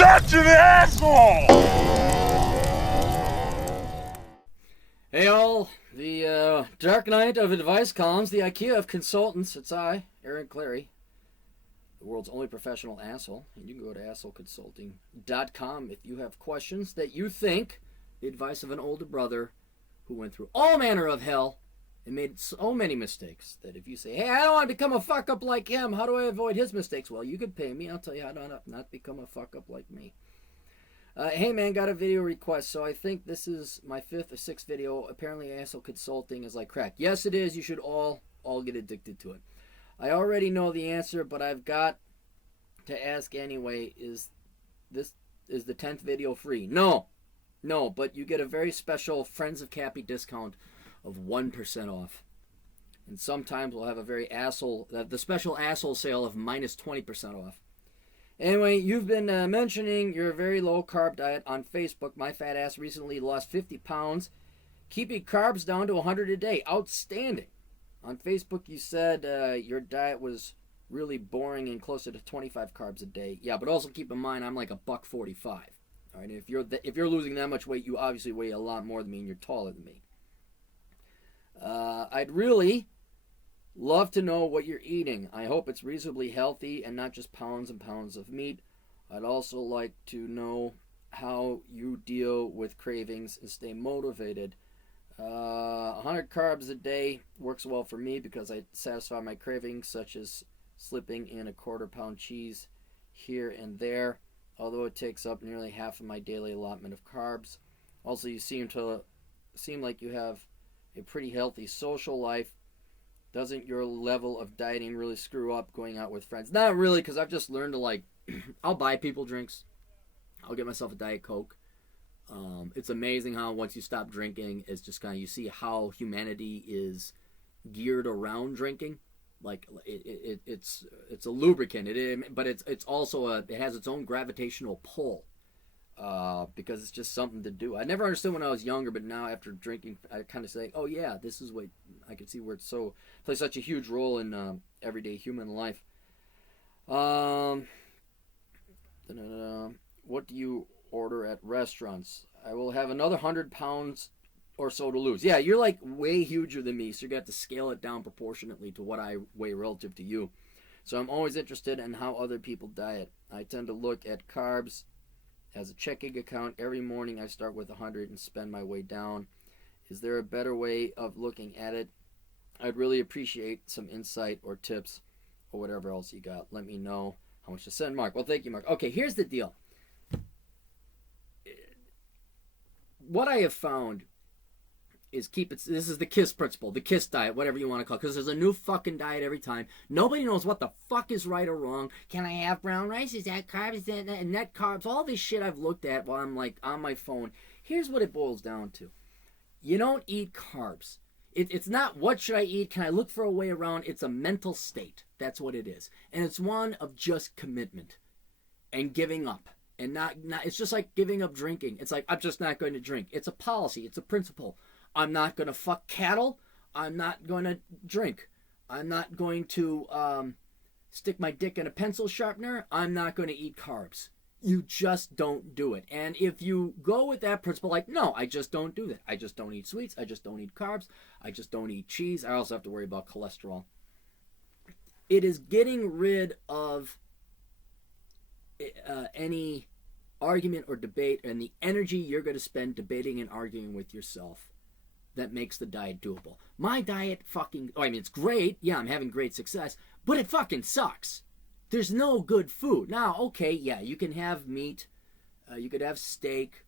such an asshole! Hey all, the Dark Knight of Advice columns, the IKEA of consultants. It's I, Aaron Clary, the world's only professional asshole. And you can go to assholeconsulting.com if you have questions that you think the advice of an older brother who went through all manner of hell and made so many mistakes that if you say, hey, I don't want to become a fuck up like him, how do I avoid his mistakes? Well, you could pay me. I'll tell you how to not become a fuck up like me. Hey man, got a video request. So I think this is my 5th or 6th video. Apparently asshole consulting is like crack. Yes, it is. You should all get addicted to it. I already know the answer, but I've got to ask anyway. Is the 10th video free? No, but you get a very special Friends of Cappy discount of 1% off. And sometimes we'll have a very the special asshole sale of minus 20% off. Anyway, you've been mentioning your very low-carb diet on Facebook. My fat ass recently lost 50 pounds, keeping carbs down to 100 a day. Outstanding. On Facebook, you said your diet was really boring and closer to 25 carbs a day. Yeah, but also keep in mind, I'm like $145. All right, if you're losing that much weight, you obviously weigh a lot more than me, and you're taller than me. I'd really love to know what you're eating. I hope it's reasonably healthy and not just pounds and pounds of meat. I'd also like to know how you deal with cravings and stay motivated. 100 carbs a day works well for me because I satisfy my cravings, such as slipping in a quarter-pound cheese here and there, although it takes up nearly half of my daily allotment of carbs. Also, you seem like you have a pretty healthy social life. Doesn't your level of dieting really screw up going out with friends? Not really, because I've just learned to, I'll buy people drinks. I'll get myself a Diet Coke. It's amazing how once you stop drinking, it's just kind of, you see how humanity is geared around drinking. Like, it's a lubricant, but it's also it has its own gravitational pull. Because it's just something to do. I never understood when I was younger, but now after drinking, I kind of say, oh yeah, this is what I can see where it plays such a huge role in everyday human life. What do you order at restaurants? I will have another 100 pounds or so to lose. Yeah, you're like way huger than me, so you're going to have to scale it down proportionately to what I weigh relative to you. So I'm always interested in how other people diet. I tend to look at carbs as a checking account. Every morning I start with 100 and spend my way down. Is there a better way of looking at it? I'd really appreciate some insight or tips or whatever else you got. Let me know how much to send, Mark. Well, thank you, Mark. Okay, here's the deal. What I have found is this is the KISS principle, the KISS diet, whatever you want to call it, because there's a new fucking diet every time. Nobody knows what the fuck is right or wrong. Can I have brown rice? Is that carbs? Is that net carbs? All this shit I've looked at while I'm like on my phone. Here's what it boils down to. You don't eat carbs. It's not what should I eat? Can I look for a way around? It's a mental state. That's what it is. And it's one of just commitment and giving up. And not it's just like giving up drinking. It's like, I'm just not going to drink. It's a policy. It's a principle. I'm not going to fuck cattle. I'm not going to drink. I'm not going to stick my dick in a pencil sharpener. I'm not going to eat carbs. You just don't do it. And if you go with that principle, like, no, I just don't do that. I just don't eat sweets. I just don't eat carbs. I just don't eat cheese. I also have to worry about cholesterol. It is getting rid of any argument or debate and the energy you're going to spend debating and arguing with yourself that makes the diet doable. My diet it's great. Yeah, I'm having great success, but it fucking sucks. There's no good food. Now, okay, yeah, you can have meat. You could have steak.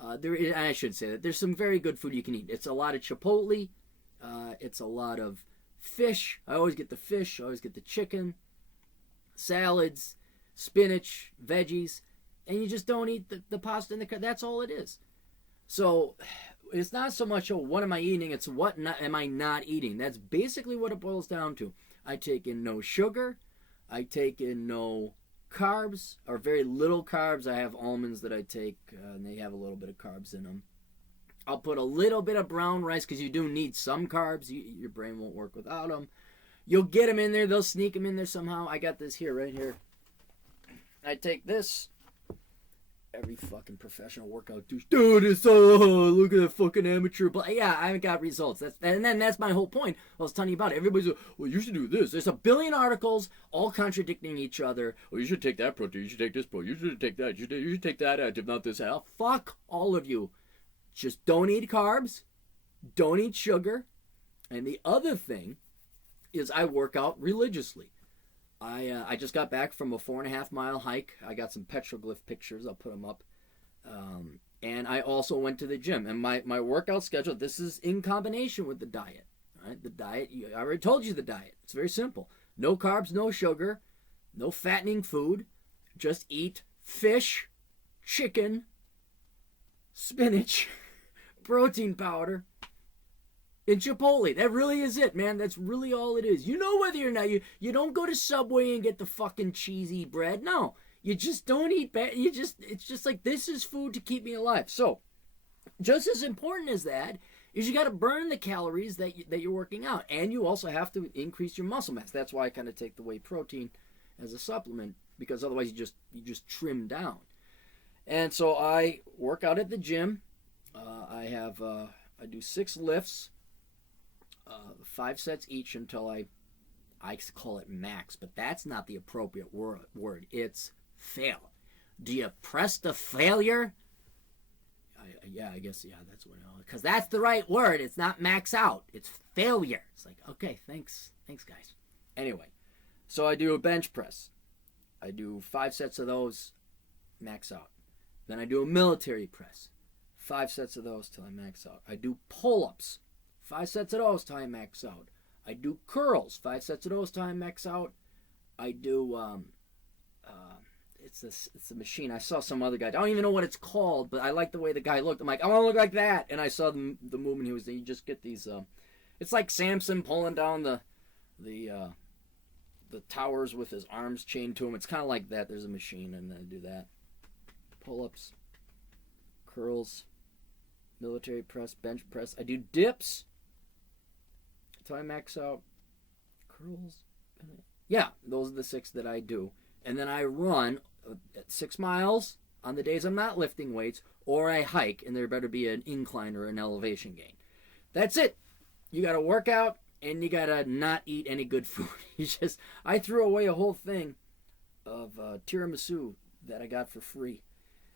I should say that there's some very good food you can eat. It's a lot of Chipotle. It's a lot of fish. I always get the fish. I always get the chicken. Salads, spinach, veggies. And you just don't eat the pasta and the... That's all it is. So it's not so much, what am I eating? It's what am I not eating? That's basically what it boils down to. I take in no sugar. I take in no carbs, or very little carbs. I have almonds that I take, and they have a little bit of carbs in them. I'll put a little bit of brown rice, because you do need some carbs. Your brain won't work without them. You'll get them in there. They'll sneak them in there somehow. I got this here, right here. I take this. Every fucking professional workout douche, dude, it's look at that fucking amateur. But yeah, I got results. And then that's my whole point. I was telling you about it. Everybody's like, well, you should do this. There's a billion articles all contradicting each other. Well, you should take that protein. You should take this protein. You should take that. You should take that additive, not this. Fuck all of you. Just don't eat carbs. Don't eat sugar. And the other thing is I work out religiously. I just got back from a 4.5 mile hike. I got some petroglyph pictures. I'll put them up. And I also went to the gym. And my workout schedule, this is in combination with the diet. Right? The diet, I already told you the diet. It's very simple. No carbs, no sugar, no fattening food. Just eat fish, chicken, spinach, protein powder, and Chipotle. That really is it, man. That's really all it is. You know whether or not you don't go to Subway and get the fucking cheesy bread. No, you just don't eat bad. It's just like, this is food to keep me alive. So, just as important as that is you got to burn the calories that you're working out, and you also have to increase your muscle mass. That's why I kind of take the whey protein as a supplement, because otherwise you just trim down. And so I work out at the gym. I do 6 lifts. 5 sets each until I call it max, but that's not the appropriate word. It's fail. Do you press the failure? I guess that's what it is. Because that's the right word. It's not max out. It's failure. It's like, okay, thanks guys. Anyway, so I do a bench press. I do 5 sets of those, max out. Then I do a military press. 5 sets of those till I max out. I do pull-ups. 5 sets of those till I max out. I do curls. 5 sets of those till I max out. I do it's a machine. I saw some other guy. I don't even know what it's called, but I like the way the guy looked. I'm like, I want to look like that. And I saw the movement he was doing. You just get these. It's like Samson pulling down the towers with his arms chained to him. It's kind of like that. There's a machine, and I do that. Pull-ups, curls, military press, bench press. I do dips until I max out. Curls. Yeah, those are the 6 that I do. And then I run 6 miles on the days I'm not lifting weights, or I hike, and there better be an incline or an elevation gain. That's it. You got to work out, and you got to not eat any good food. I threw away a whole thing of tiramisu that I got for free.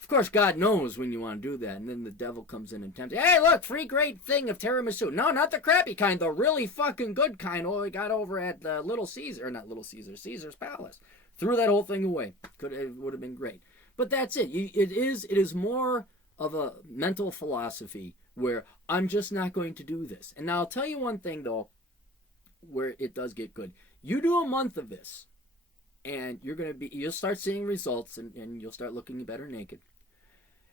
Of course, God knows when you want to do that, and then the devil comes in and tempts you. Hey, look, free great thing of tiramisu. No, not the crappy kind, the really fucking good kind. Oh, I got over at Caesar's Palace. Threw that whole thing away. It would have been great. But that's it. It is more of a mental philosophy where I'm just not going to do this. And now I'll tell you one thing, though, where it does get good. You do a month of this, and you'll start seeing results, and you'll start looking better naked.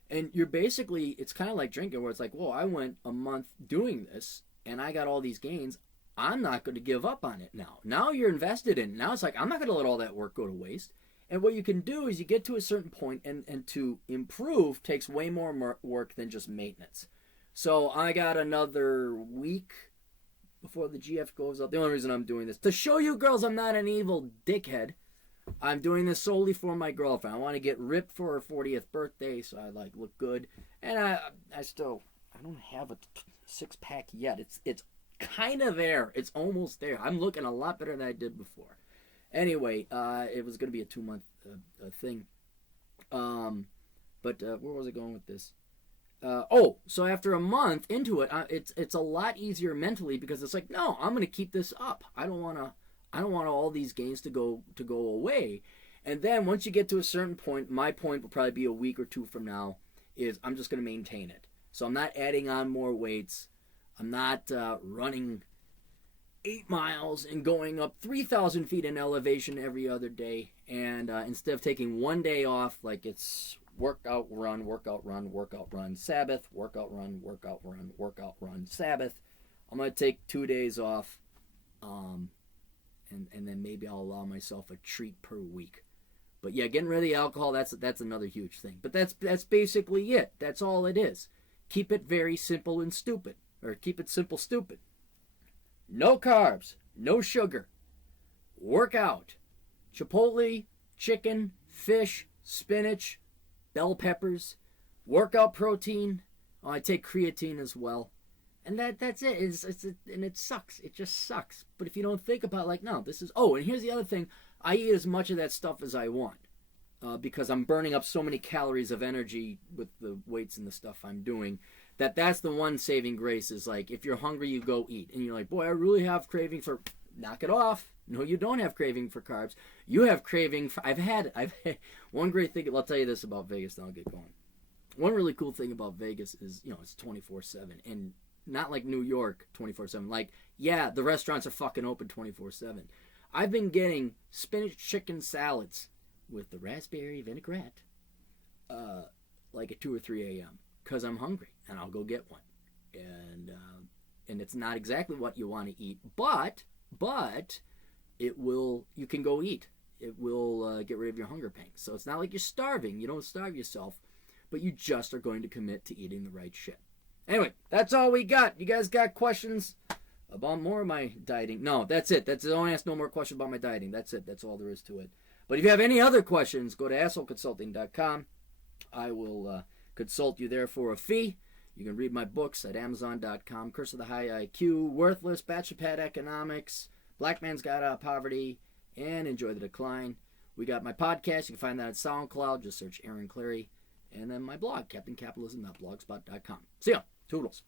And it's kind of like drinking, where it's like, whoa, I went a month doing this, and I got all these gains. I'm not going to give up on it now. Now you're invested in it. Now it's like, I'm not going to let all that work go to waste. And what you can do is you get to a certain point, and to improve takes way more work than just maintenance. So I got another week before the GF goes up. The only reason I'm doing this, to show you girls I'm not an evil dickhead. I'm doing this solely for my girlfriend. I want to get ripped for her 40th birthday, so I look good. And I don't have a 6-pack yet. It's kind of there. It's almost there. I'm looking a lot better than I did before. Anyway, it was going to be a 2-month thing. But where was I going with this? So after a month into it, it's a lot easier mentally, because it's like, no, I'm going to keep this up. I don't want all these gains to go away. And then once you get to a certain point, my point will probably be a week or 2 from now, is I'm just going to maintain it. So I'm not adding on more weights. I'm not running 8 miles and going up 3,000 feet in elevation every other day. And instead of taking 1 day off, like it's workout, run, workout, run, workout, run, Sabbath, workout, run, workout, run, workout, run, Sabbath, I'm going to take 2 days off. And then maybe I'll allow myself a treat per week. But yeah, getting rid of the alcohol, that's another huge thing. But that's basically it. That's all it is. Keep it very simple and stupid. Or keep it simple, stupid. No carbs, no sugar. Work out. Chipotle, chicken, fish, spinach, bell peppers, workout protein. Oh, I take creatine as well. And that's it. And it sucks. It just sucks. But if you don't think about it, like, no, this is... Oh, and here's the other thing. I eat as much of that stuff as I want. Because I'm burning up so many calories of energy with the weights and the stuff I'm doing, that's the one saving grace is like, if you're hungry, you go eat. And you're like, boy, I really have craving for... Knock it off. No, you don't have craving for carbs. You have craving for... I've had one great thing... I'll tell you this about Vegas, then I'll get going. One really cool thing about Vegas is, it's 24/7. And not like New York 24/7. Like, yeah, the restaurants are fucking open 24/7. I've been getting spinach chicken salads with the raspberry vinaigrette, like at 2 or 3 a.m. because I'm hungry, and I'll go get one. And it's not exactly what you want to eat, but it will. You can go eat. It will get rid of your hunger pangs. So it's not like you're starving. You don't starve yourself, but you just are going to commit to eating the right shit. Anyway, that's all we got. You guys got questions about more of my dieting? No, that's it. Don't ask no more questions about my dieting. That's it. That's all there is to it. But if you have any other questions, go to assholeconsulting.com. I will consult you there for a fee. You can read my books at amazon.com. Curse of the High IQ, Worthless, Bachelor Economics, Black Man's Guide Out of Poverty, and Enjoy the Decline. We got my podcast. You can find that at SoundCloud. Just search Aaron Clary. And then my blog, CaptainCapitalism.blogspot.com. See ya. Toodles.